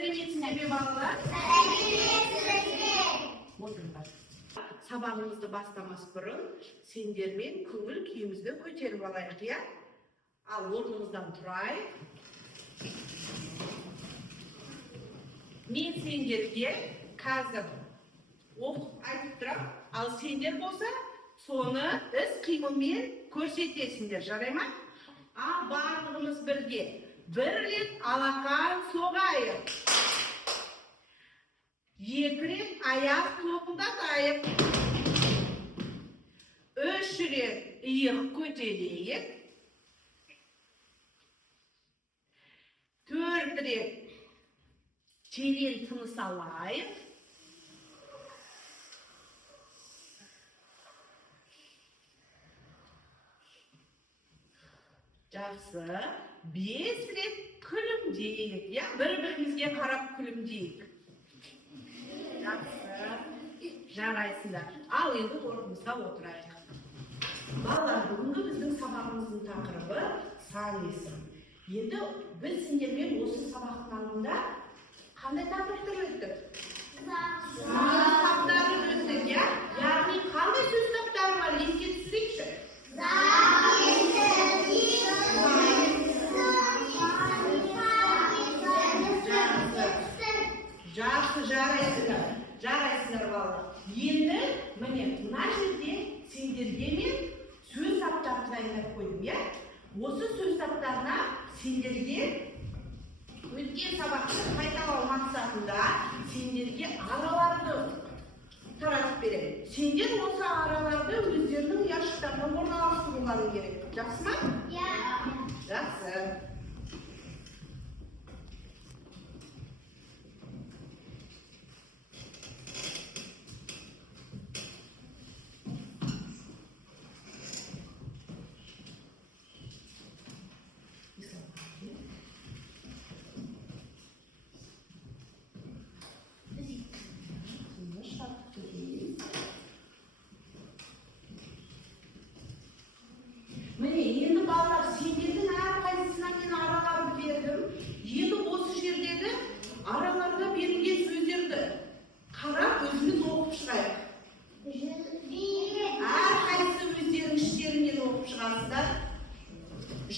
Сәлеметсіздер ме балалар? Отырыңдар. Сабағымызды бастамас бұрын сендермен көңіл күйімізді көтеріп алайық, иә? Ал орнымыздан тұрайық. Мен сендерге қазір оқып айтып тұрам, ал сендер болса, соны іс қимылмен көрсетесіңдер, жарай ма? Ал барлығымыз бірге бір рет алақан соғайық. Екі рет аяқ тоқылдатайық. Үш рет иық көтерейік. Төрт рет терең тыныс алайық. Жақсы. 5 рет күлімдейік. Бір-бірімізге қарап күлімдейік. Жақсы. Жарайсыңдар. Ал енді орнымызға отырайық. Балалар, бүгінгі біздің сабағымыздың тақырыбы сан есім. Енді біз сендермен осы сабақтың алдында қандай тақырыптар өттік? Тақырыптары өттік, иә? Яғни қандай сөз таптары бар? Еске түсірейікші? Жақсы, жарайсыңдар балалар. Енді міне мына жерде сендерге мен сөз таптарын дайындап қойдым, иә? Осы сөз таптарына сендерге өткен сабақты қайталау мақсатында сендерге араларды таратып беремін. Сендер осы араларды өздерінің ұяшықтарына орналастырулары керек. Жақсы ма? Иә. Жақсы. Міне, енді балалар, сендердің әрқайсысына мен араларды бердім. Енді осы жердегі араларда берілген сөздерді қарап өзіміз оқып шығайық. Әрқайсысы өздерінің іштерінен оқып шығасыздар.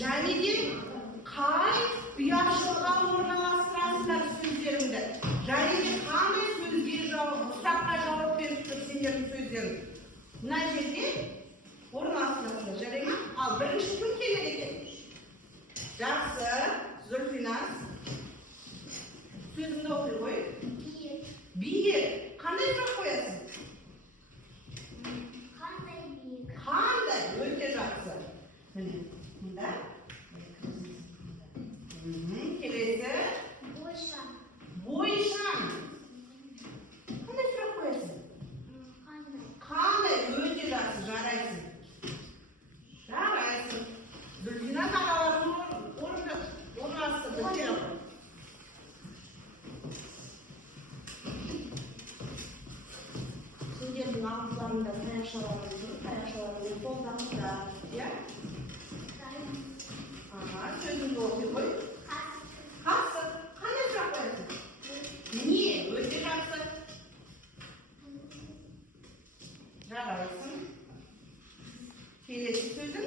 Және де қай ұяшыққа орналастырасыздар сөздеріңді. Және де қандай сөзге сұраққа жауап беріп тұр сендердің сөздерің. Мына жерде орналастырасыздар, жарай ма? Ал бірінші кім келеді екен? Жақсы, Зульфинас. Сөзіңді оқи қой. Биік. Қандай сұрақ қоясың? Қандай? Өте жақсы. Міне, мұнда. Келесі. Бойшаң. Қандай сұрақ қоясың? Қандай? Өте жақсы, жарайсың. Жарайсың. Зульфинас ағалардың орналастырды. Сендердің ağızlarında таяқшаларың тұр, таяқшаларың қолданыңда, иә? Сөзіңді оқи қой. Қасық. Қандай сұрақ қоясың? Не? Өте жақсы. Жарайсың. Келесі сөзің?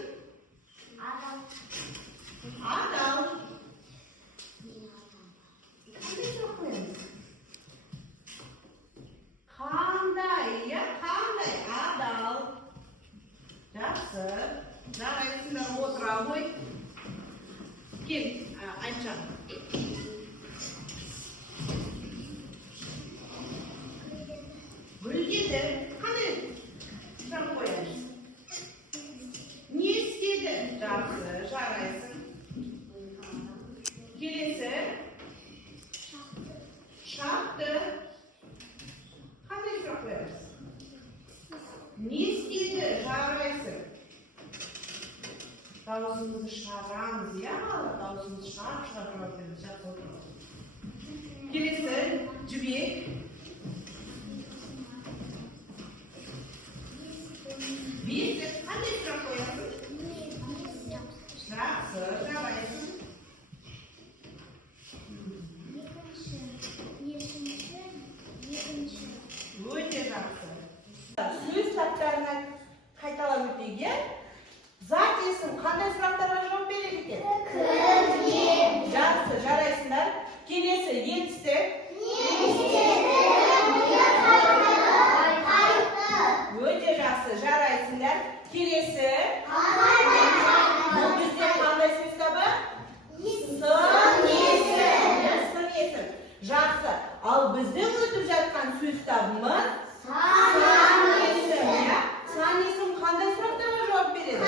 Адал. Адал. Қандай сұрақ қоямыз? Қандай, иә? Қандай? Адал. Жақсы. Жарайсыңдар, отыра ғой. Кел, Айша. Гүлдеді. Қандай сұрақ қоямыз? Не істеді? Жақсы, жарайсың. Келесі. Шапты. Қандай сұрақ қоямыз? Не істеді? Жарайсың. Дауысымызды шығарамыз, иә? Дауысымызды шығарып жақсы отырмыз. Келесі. Жібек. Бесік. Қандай сұрақ қоясың? Жақсы, жарайсың. esім qanday suraktарға javob beradi ekan? Yaxshi, jaraysilar. Kelesi 7'si. Öte yaxshi, jaraysizlar. Kelesi. Bu bizga qanday so'z tobi? Sim esim. Yaxshi. Al bizning o'tib жатқан so'z tobimiz san esim. San esim qanday suraktарға javob beradi?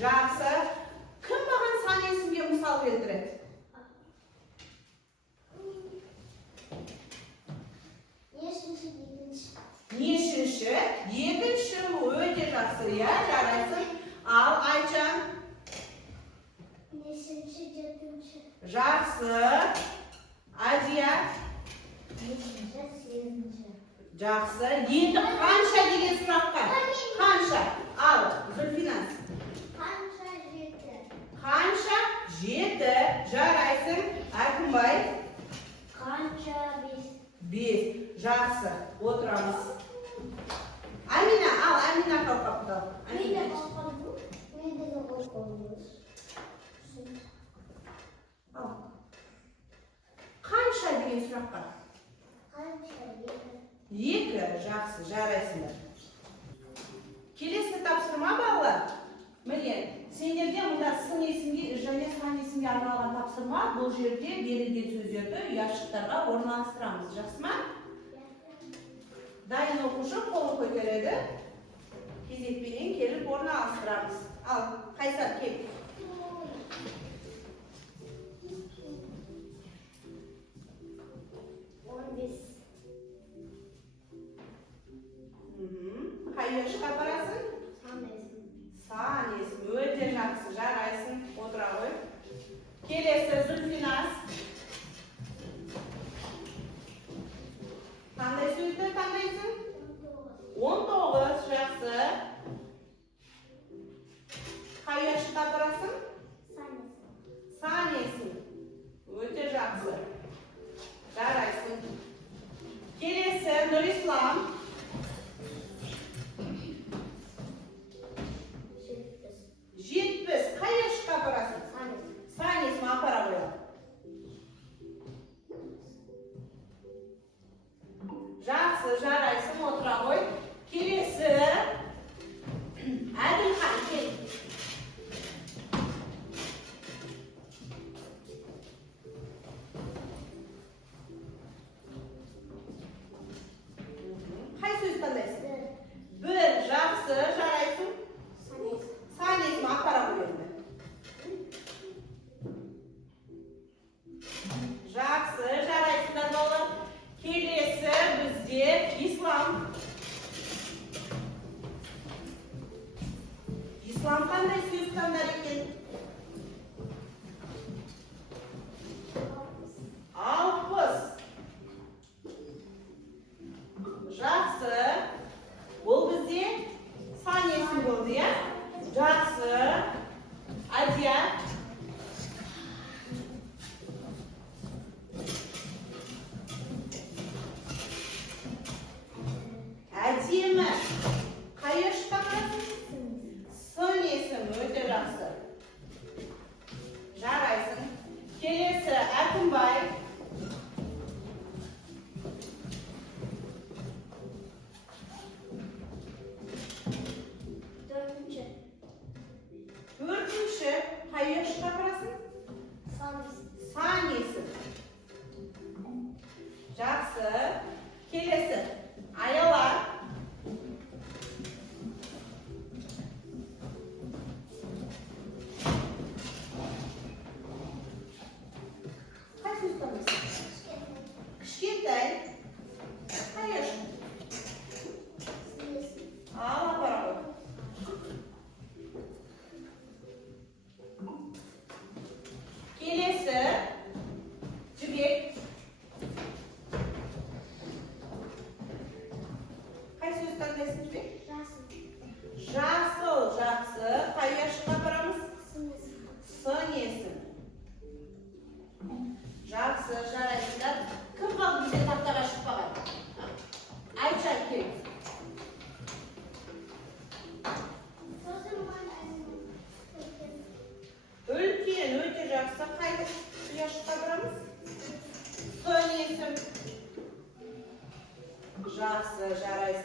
Жақсы. Kim mаған san esimga misol keltiradi? Нешінші? Екінші өте жақсы, иә, жарайсың. Ал Айчан? Нешінші, жетінші. Жақсы. Азия? Бесінші, сегізінші. Жақсы. Енді қанша деген сұраққа? Қанша? Ал, Зульфинас. Қанша, жеті. Қанша? 7. Жарайсың. Әкімбай? Қанша, бес. 5. Жақсы. Отырамыз. Амина, ал, Амина қалқапты. Менде қалқанды. Менде қалқанды. Ал. Қанша деген сұраққа? Қанша, екі. 2. Жақсы, жарайсыңдар. Келесі тапсырма балалар. Міне, сендерде мұнда сын есімге және сан есімге арналған тапсырма. Бұл жерде берілген сөздерді ұяшықтарға орналастырамыз. Жақсы ма? Дайын оқушы қолын көтереді. Кезекпенен келіп орналастырамыз. Ал, Қайсар кел. Қай ұяшыққа барасың? Сан есім. Өте жақсы, жарайсың. Отыра ғой. Келесі Зульфинас. Қандай сөзді таңдайсың? 19. Жақсы. Қай ұяшыққа барасың? Сан есім. Өте жақсы. Жарайсың. Келесі Нұрислам. Жетпіс. Қай ұяшыққа барасың? Сан есім апара қояды. Жақсы, жарайсың, отыра ғой. Келесі Әділхан, кел. Қай сөз таңдайсың? 1. Жақсы, жарайсың. Сан есім апара қояды. Жақсы, жарайсыңдар балалар. Келесі бізде Ислам. Ислам қандай сөз таңдар екен? 60. Жақсы. Бұл бізде сан есім болды, иә? Жақсы. Адия. Әдемі. Қай ұяшыққа барасың? Сын есім. Өте жақсы. Жарайсың. Келесі Әкімбай.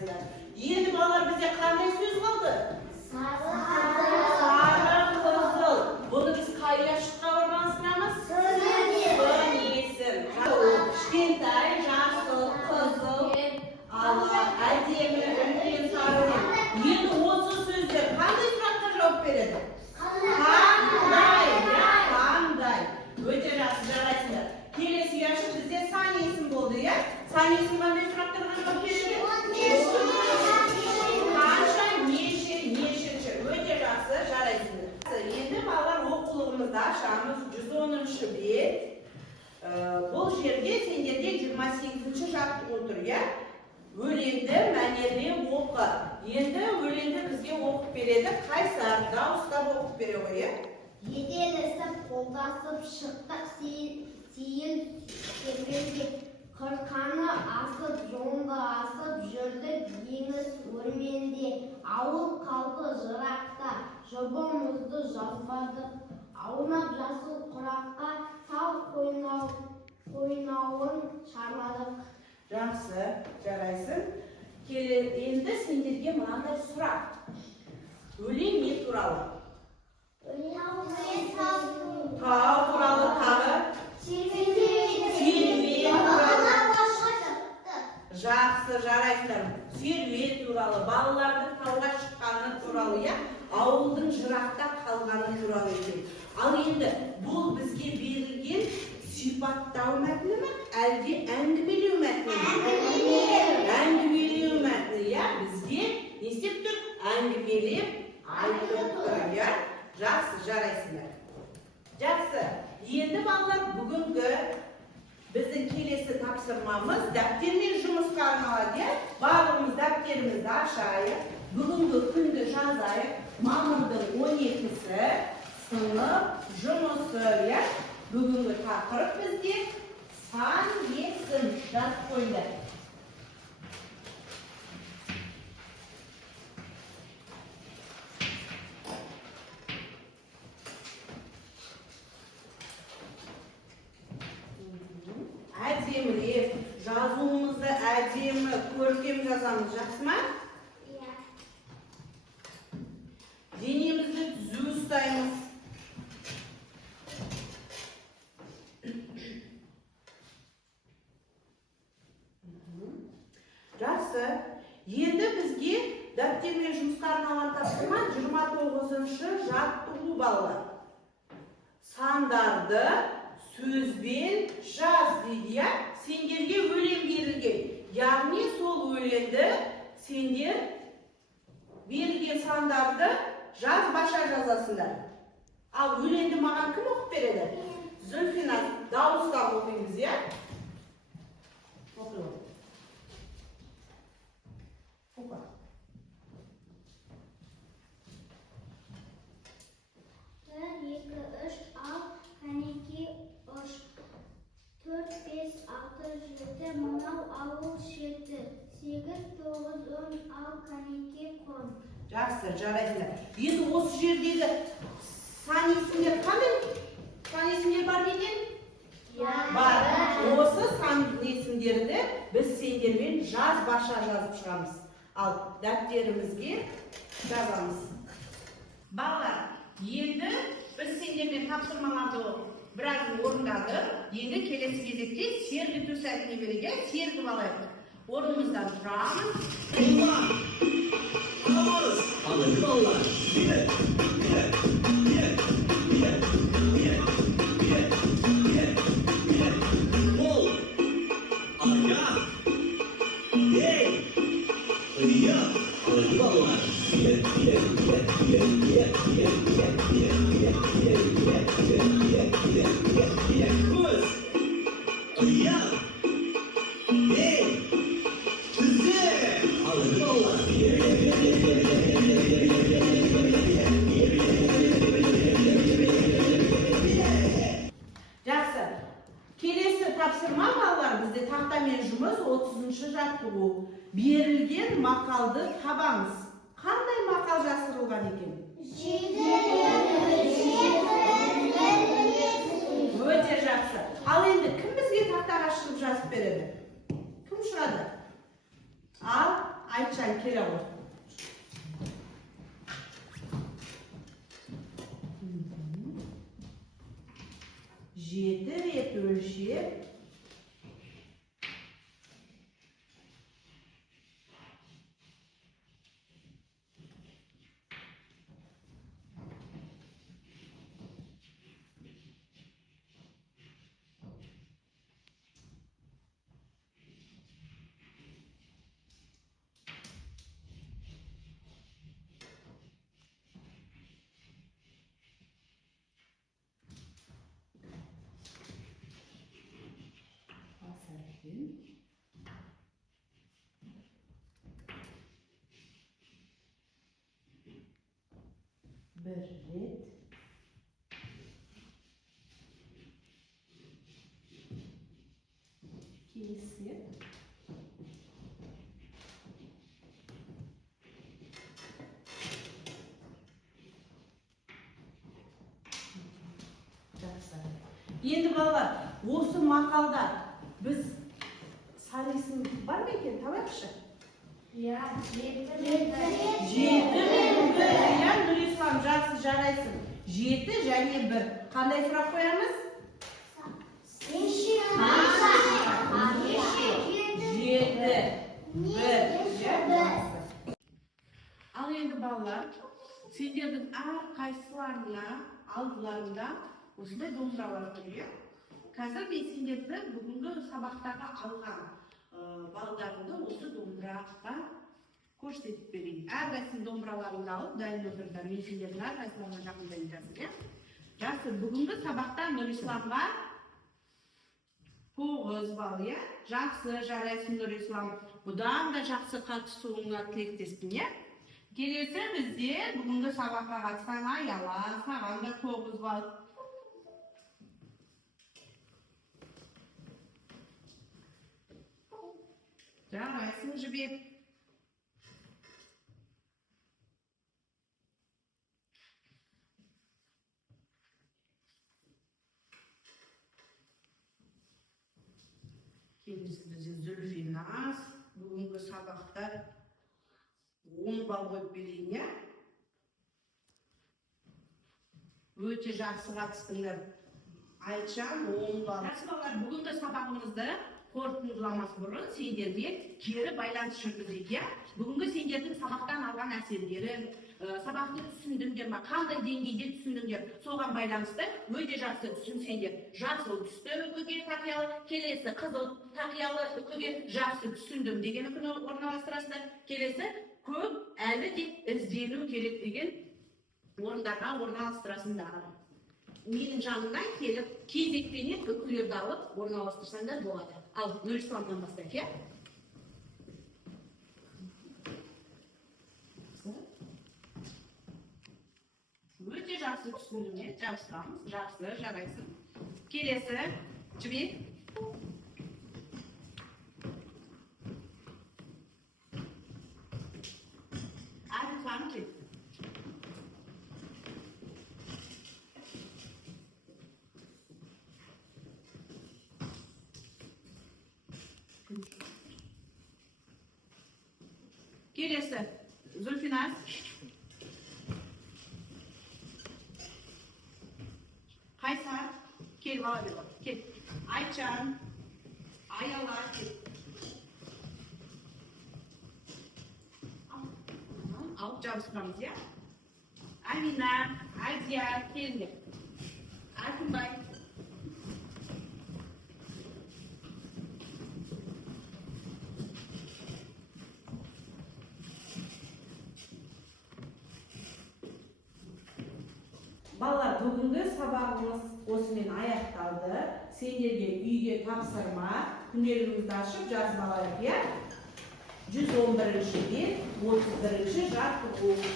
жарайсыңдар. Енді балалар бізде қандай сөз қалды? Sarı. Сары қызыл. Бұны біз қай ұяшыққа орналастырамыз? Есім. Кішкентай, жасыл, қызыл, ала, әдемі, үлкен, сары. Енді осы сөздер қандай сұраққа жауап береді? Қандай? Қандай? Өте жақсы, жарайсыңдар. Келесі ұяшық бізде сан есім болды, иә? Сан есім қандай сұрақтарға жауап береді? Қанша, нешінші? Өте жақсы, жарайсыңдар. Енді балалар оқулығымызды ашамыз. 110-шы бет. Бұл жерде сендерде 28-ші жаттығу тұр, иә? Өлеңді мәнерле оқы. Енді өлеңді бізге оқып береді. Қайсар, дауыстап оқып бере ғой, иә? Жетелесіп, қолдасып шықтық сейіл сермелге. Қырқаны асып, жоңғы асып жүрдік еңіс өрменде. Ауыл қалды жырақта, жобамызды жазбадық. Аунап жасыл құраққа сал қойнауын шарладық. Жақсы, жарайсың. Енді сендерге мынандай сұрақ. Өлең не туралы? Тау туралы, тағы? Серуен туралы. Жақсы, жарайсыңдар. Серуен туралы, балалардың тауға шыққаны туралы, иә? Ауылдың жырақта қалғаны туралы екен. Ал енді бұл бізге берілген сипаттау мәтіні ме, әлде әңгімелеу мәтіні ме? Әңгімелеу мәтіні, иә? Бізге не істеп тұр? Әңгімелеп айтып тұр, иә? Жақсы, жарайсыңдар. Жақсы. Енді балалар бүгінгі біздің келесі тапсырмамыз дәптермен жұмысқа арналады, иә? Барлығымыз дәптерімізді ашайық. Бүгінгі күнді жазайық. Мамырдың 12-сі сынып жұмысы, иә? Бүгінгі тақырып бізде сан есім. Жазып қойыңдар. Әдемірек, жазуымызды әдемі, көркем жазамыз, жақсы ма? Денемізді түзу ұстаймыз. Жақсы. Енді бізге дәптермен жұмысқа арналған тапсырма 29-шы жаттығу балалар. Сандарды сөзбен жаз дейді, иә? Сендерге өлең берілген. Яғни сол өлеңді сендер берілген сандарды жазбаша жазасыңдар. Ал өлеңді маған кім оқып береді? Зүлфинат, дауыстап оқимыз, иә? Оқы. Оқы. Бір, екі, үш, ал, қанеки, үш. 4, 5, 6, 7, мынау ауыл шеті. 8, 9, 10, ал, қанеки, қон. Жақсы, жарайсыңдар. Енді осы жердегі сан есімдер қандай? Сан есімдер бар ма екен? Бар. Осы сан есімдерді біз сендермен жазбаша жазып шығамыз. Ал дәптерімізге жазамыз. Балалар, енді біз сендермен тапсырмаларды біраз орындадық. Енді келесі кезекте сергіту сәтіне береге сергіп алайық. Орнымыздан тұрамыз. Alın ballar. Bol. Ayağa. Hey. Ya. Alın ballar. Kız. Ya. Hey. Kızı. Alın ballar. Жақсы. Келесі тапсырма балалар бізде тақтамен жұмыс 30-шы жаттығу. Берілген мақалды табамыз. Қандай мақал жасырылған екен? Өте жақсы. Ал енді кім бізге тақтаға шығып жазып береді? Кім шығады? Ал айтшы 7 rет өлшеп bir ret kesip Endi balalar, осы maqalda biz sanaysin var mı ekan? Tavakшы? Ya, 7 Nurислам жақсы жарайсың. 7 және 1. Қандай сұрақ қоямыз? 7, 1. Ал енді балалар, сендердің әрқайсыларына алдыларында осындай домбыралар тұр, иә? Қазір мен сендерді бүгінгі сабақтағы алған балдарымды осы домбыраға көрсетіп берейін. Әрқайсының домбыраларыңды алып, дайын отырыңдар. Мен сендердің әрқайсыларына жақындайын жазып, иә? Жақсы, бүгінгі сабақта Нұрисламға 9 балл, иә? Жақсы, жарайсың Нұрислам. Бұдан да жақсы қатысуыңа тілектеспін, иә? Келесі бізде бүгінгі сабаққа қатысқан Аяла, саған да 9 балл. Жарайсың, Жібек. Келесі бізде Зүлфинас. Бүгінгі сабақта 10 балл қойып берейін, иә? Өте жақсы қатыстыңдар. Айтжан 10 балл. Жақсы балалар, бүгінгі сабағымызды қорытындыламас бұрын сендерге кері байланыс жүргізейік, иә? Бүгінгі сендердің сабақтан алған әсерлерін, сабақты түсіндіңдер ме, қандай деңгейде түсіндіңдер, соған байланысты өте жақсы түсінсеңдер. Жасыл түсті үкіге тақиялы, келесі қызыл тақиялы үкіге жақсы түсіндім деген үкіні орналастырасыздар. Келесі көп әлі де іздену керек деген орындарға орналастырасыңдар. Менің жанымнан келіп, кезекпенен үкілерді алып орналастырсаңдар болады. Ал Нұрисламнан бастайық, иә? Өте жақсы түсіндіңе, жабыстырамыз. Жақсы, жарайсың. Келесі, Жібек. Арифан кел. Келесі, Зүлфинас. Қайсар, кел бала бела, кел. Айтжан, Аяла, кел. Алып жабыстырамыз, иә? Амина, Азия, келіңдер. Артынбай. Балалар, бүгінгі сабағымыз осымен аяқталды. Сендерге үйге тапсырма, күнделігімізді ашып жазып алайық, иә? 111-ші бет, 31-ші жаттығу.